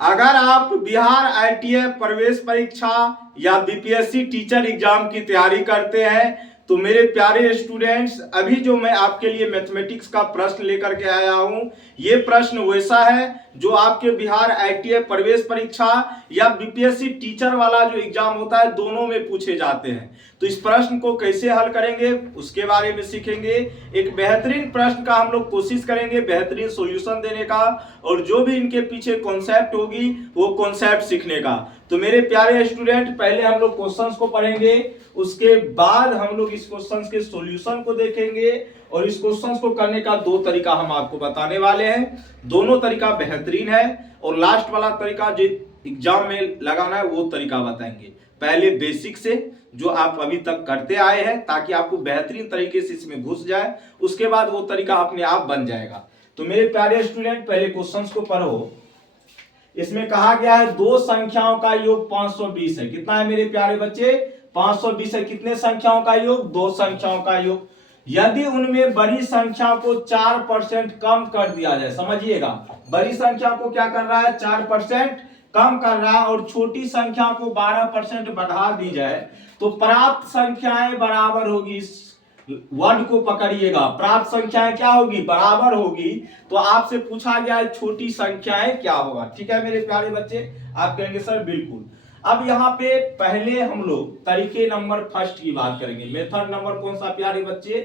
अगर आप बिहार आईटीआई प्रवेश परीक्षा या बीपीएससी टीचर एग्जाम की तैयारी करते हैं तो मेरे प्यारे स्टूडेंट्स, अभी जो मैं आपके लिए मैथमेटिक्स का प्रश्न लेकर के आया हूं, ये प्रश्न वैसा है जो आपके बिहार आईटीआई प्रवेश परीक्षा या बीपीएससी टीचर वाला जो एग्जाम होता है दोनों में पूछे जाते हैं। तो इस प्रश्न को कैसे हल करेंगे उसके बारे में सीखेंगे। एक बेहतरीन प्रश्न का हम लोग कोशिश करेंगे बेहतरीन सॉल्यूशन देने का, और जो भी इनके पीछे कॉन्सेप्ट होगी वो कॉन्सेप्ट सीखने का। तो मेरे प्यारे स्टूडेंट, पहले हम लोग क्वेश्चंस को पढ़ेंगे, उसके बाद हम लोग इस क्वेश्चंस के सॉल्यूशन को देखेंगे, और इस क्वेश्चंस को करने का दो तरीका हम आपको बताने वाले हैं। दोनों तरीका बेहतरीन है, और लास्ट वाला तरीका जो एग्जाम में लगाना है वो तरीका बताएंगे। पहले बेसिक से जो आप अभी तक करते आए हैं ताकि आपको बेहतरीन तरीके से इसमें घुस जाए, उसके बाद वो तरीका अपने आप बन जाएगा। तो मेरे प्यारे स्टूडेंट, पहले क्वेश्चंस को पढ़ो। इसमें कहा गया है दो संख्याओं का योग 520 है। कितना है मेरे प्यारे बच्चे? 520 है। कितने संख्याओं का योग? दो संख्याओं का योग। यदि उनमें बड़ी संख्या को 4% कम कर दिया जाए, समझिएगा, बड़ी संख्या को क्या कर रहा है? 4% कम कर रहा है, और छोटी संख्या को 12% बढ़ा दी जाए, तो प्राप्त संख्याएं बराबर होगी। इस वर्ड को पकड़िएगा, प्राप्त संख्याएं क्या होगी? बराबर होगी। तो आपसे पूछा गया है छोटी संख्याएं क्या होगा। ठीक है मेरे प्यारे बच्चे? आप कहेंगे सर बिल्कुल। अब यहाँ पे पहले हम लोग तरीके नंबर फर्स्ट की बात करेंगे। मेथड नंबर कौन सा प्यारे बच्चे?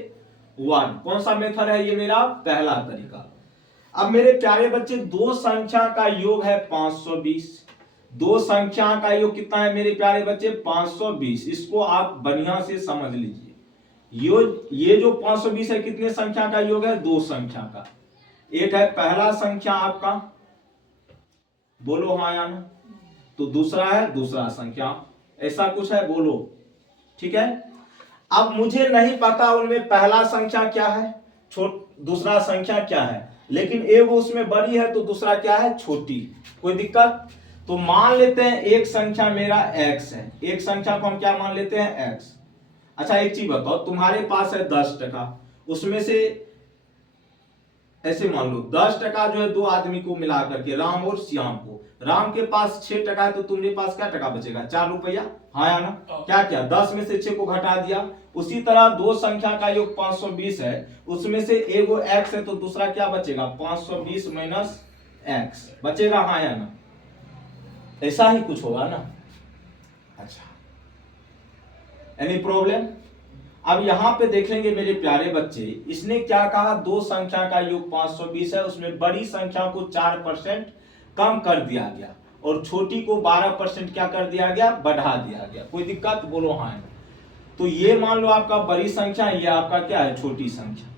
1। कौन सा मेथड है ये? मेरा पहला तरीका। अब मेरे प्यारे बच्चे, दो संख्या का योग है 520। दो संख्या का योग कितना है मेरे प्यारे बच्चे? 520। इसको आप बढ़िया से समझ लीजिए। ये जो 520 है कितने संख्या का योग है? दो संख्या का। एक है पहला संख्या आपका, बोलो हाँ या ना, तो दूसरा है दूसरा संख्या, ऐसा कुछ है, बोलो। ठीक है। अब मुझे नहीं पता उनमें पहला संख्या क्या है, दूसरा संख्या क्या है, लेकिन एक उसमें बड़ी है तो दूसरा क्या है? छोटी। कोई दिक्कत? तो मान लेते हैं एक संख्या मेरा x है। एक संख्या को हम क्या मान लेते हैं? x। अच्छा एक चीज बताओ, तुम्हारे पास है 10 टका, उसमें से ऐसे मान लो 10 टका जो है दो आदमी को मिला करके, राम और श्याम को। राम के पास 6 टका है तो तुम्हारे पास क्या टका बचेगा? 4 रुपया। हाँ या ना? क्या क्या? 10 में से 6 को घटा दिया। उसी तरह दो संख्या का योग 520 है, उसमें से एक x है तो दूसरा क्या बचेगा? 520 माइनस x बचेगा। हाँ या ना? ऐसा ही कुछ होगा ना? अच्छा, एनी प्रॉब्लम? अब यहां पे देखेंगे मेरे प्यारे बच्चे, इसने क्या कहा? दो संख्या का योग 520 है, उसमें बड़ी संख्या को 4% कम कर दिया गया, और छोटी को 12% क्या कर दिया गया? बढ़ा दिया गया। कोई दिक्कत? बोलो हाँ। तो ये मान लो आपका बड़ी संख्या, ये आपका क्या है? छोटी संख्या।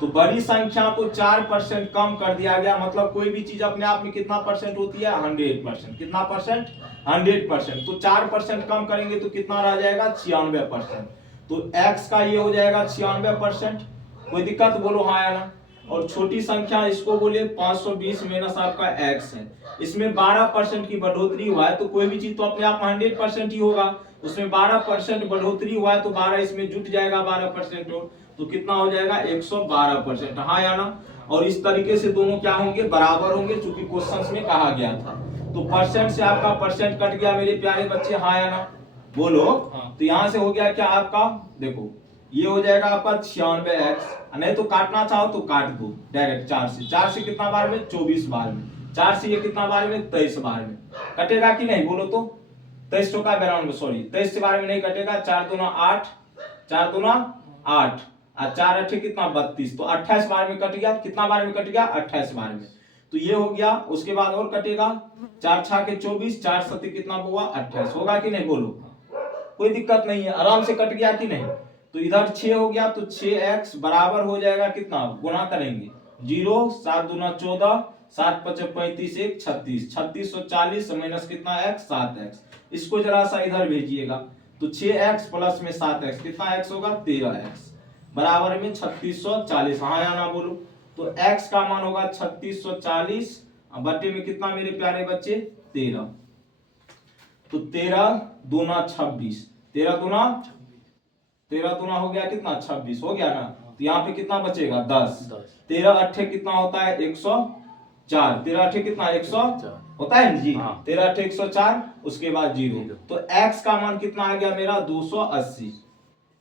तो बड़ी संख्या को 4% कम कर दिया गया, मतलब कोई भी चीज अपने आप में कितना परसेंट होती है? 100%। कितना परसेंट? 100%। तो 4% कम करेंगे तो कितना रह जाएगा? 96%। तो x का ये हो जाएगा 96%। कोई दिक्कत? बोलो हाँ या ना? और छोटी संख्या इसको बोले 520 माइनस आपका x है, इसमें 12% की बढ़ोतरी हुआ है, तो कोई भी चीज तो अपने आप 100% ही होगा। उसमें 12% बढ़ोतरी हुआ है तो 12 इसमें जुट जाएगा, 12% और, तो कितना हो जाएगा? 112%। हाँ या ना? और इस तरीके से दोनों क्या होंगे? बराबर होंगे, चूंकि क्वेश्चंस में कहा गया था। तो परसेंट से आपका परसेंट कट गया मेरे प्यारे बच्चे। हाँ या ना? बोलो। तो यहां से हो गया क्या आपका? देखो ये हो जाएगा आपका 96x, नहीं तो काटना चाहो तो काट दो डायरेक्ट। 4 से कितना बार में? 24 बार में। 4 से ये कितना बार में? 23 बार में। कटेगा कि नहीं? बोलो तो। 23 टोका 92, सॉरी 23 के बारे में नहीं कटेगा। 4 दूना 8, 4 दूना 8, और 4 8 कितना? 32, तो 28 बार में कट गया। कितना बार में कट गया? 28 बार में। तो ये हो गया। उसके बाद और कटेगा, 4 6 के 24, 4 7 कितना हुआ? 28। होगा कि नहीं? बोलो। कोई दिक्कत नहीं है, आराम से कट गया कि नहीं? तो इधर 6 हो गया, तो 6x बराबर हो जाएगा कितना? गुना करेंगे 0, 7 दूना 14, 7 5 35, 1 36, 3640 माइनस कितना? x 7x। इसको जरा सा इधर भेजिएगा, तो 6x प्लस में 7x कितना x होगा? 13x बराबर में 3640। हाँ या ना? बोलो। तो x का मान होगा 3640, बटे में कितना मेरे प्यारे बच्चे? 13। तो 13 दूना 26, 13 दूना हो गया कितना? 26 हो गया ना? तो यहाँ पे कितना बचेगा? 10। 13 8 कितना होता है? 4, 13 अठे कितना 100 होता है जी। 13 अठे 104, उसके बाद 0, तो x का मान कितना आ गया मेरा 280,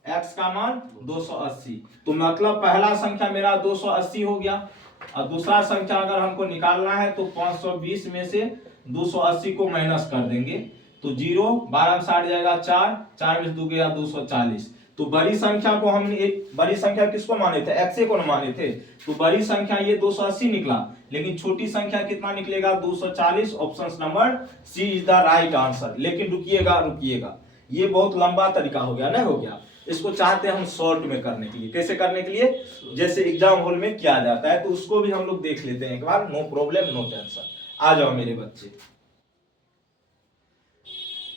x का मान 280। तो मतलब पहला संख्या मेरा 280 हो गया, और दूसरा संख्या अगर हमको निकालना है तो 520 में से 280 को माइनस कर देंगे, तो 0, 12 में 60 जाएगा 4, 4 में से 2 गया 240। तो बड़ी संख्या को हमने एक बड़ी संख्या किसको माने थे, x को माने थे, तो बड़ी संख्या ये 280 निकला, लेकिन छोटी संख्या कितना निकलेगा 240। Option number C is the right answer. लेकिन रुकिएगा, ये बहुत लंबा तरीका हो गया, नहीं हो गया, इसको चाहते हैं हम शॉर्ट में करने के लिए। कैसे करने के लिए, जैसे एग्जाम हॉल में किया जाता है, तो उसको भी हम लोग देख लेते हैं एक बार, नो प्रॉब्लम नो टेंशन। आ जाओ मेरे बच्चे,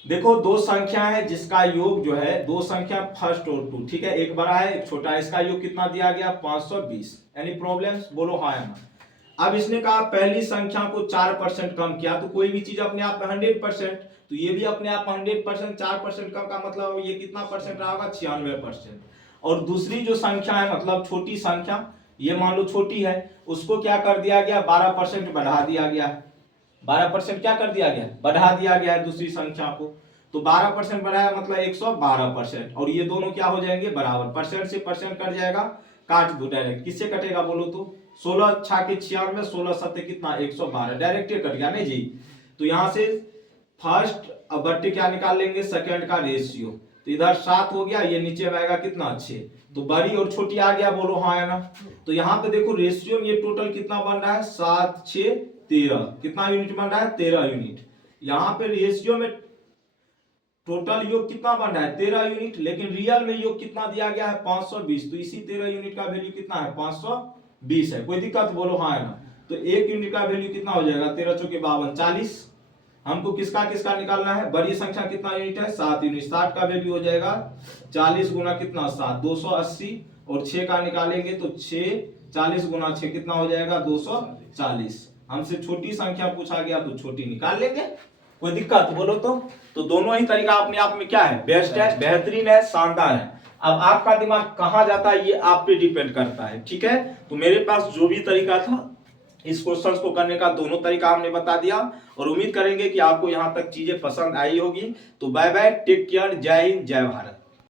देखो दो संख्या है जिसका योग जो है, दो संख्या फर्स्ट और टू, ठीक है, एक बड़ा है एक छोटा है, इसका योग कितना दिया गया 520। एनी प्रॉब्लम्स, बोलो हाँ या ना। अब इसने कहा पहली संख्या को 4% कम किया, तो कोई भी चीज अपने आप में 100%, तो ये भी अपने आप 100%, 4% कम का मतलब ये कितना परसेंट रहा होगा 96%। और दूसरी जो संख्या है मतलब छोटी संख्या, ये मान लो छोटी है, उसको क्या कर दिया गया 12% बढ़ा दिया गया, 12% क्या कर दिया गया बढ़ा दिया गया है दूसरी संख्या को, तो 12% बढ़ाया मतलब 112%, और ये दोनों क्या हो जाएंगे बराबर, परसेंट से परसेंट कट जाएगा, काट दो डायरेक्ट, किससे कटेगा बोलो तो 16 6 के 96, 16 7 कितना 112, डायरेक्ट कट गया नहीं जी। तो यहां से फर्स्ट अब बट्टे क्या निकाल लेंगे सेकंड का रेशियो, तो इधर 7 हो गया, ये नीचे आएगा कितना 6, तो बड़ी और छोटी आ गया, बोलो हाँ है ना। तो यहाँ पे देखो रेशियो में ये टोटल कितना बन रहा है 7 6 13, कितना यूनिट बन रहा है 13 यूनिट। यहाँ पे रेशियो में टोटल योग कितना बन रहा है 13 यूनिट, लेकिन रियल में योग कितना दिया गया है 520, तो इसी 13 यूनिट का वैल्यू कितना है 520 है। कोई दिक्कत बोलो हाँ है ना। तो एक यूनिट का वैल्यू कितना हो जाएगा 13 चौके 52 40। हमको किसका किसका निकालना है, बड़ी संख्या कितना यूनिट है 7 यूनिट, 7 का वैल्यू हो जाएगा 40 गुना कितना 7 280, और 6 का निकालेंगे तो 6 40 गुना 6 कितना हो जाएगा 240। हमसे छोटी संख्या पूछा गया तो छोटी निकाल लेंगे, कोई दिक्कत बोलो तो दोनों ही तरीका अपने आप में क्या है बेस्ट है, बेहतरीन है, शानदार है। अब आपका दिमाग कहां जाता है ये आप पे डिपेंड करता है, ठीक है। तो मेरे पास जो भी तरीका था इस क्वेश्चन को करने का, दोनों तरीका हमने बता दिया, और उम्मीद करेंगे कि आपको यहां तक चीजें पसंद आई होगी। तो बाय बाय, टेक केयर, जय हिंद जय भारत।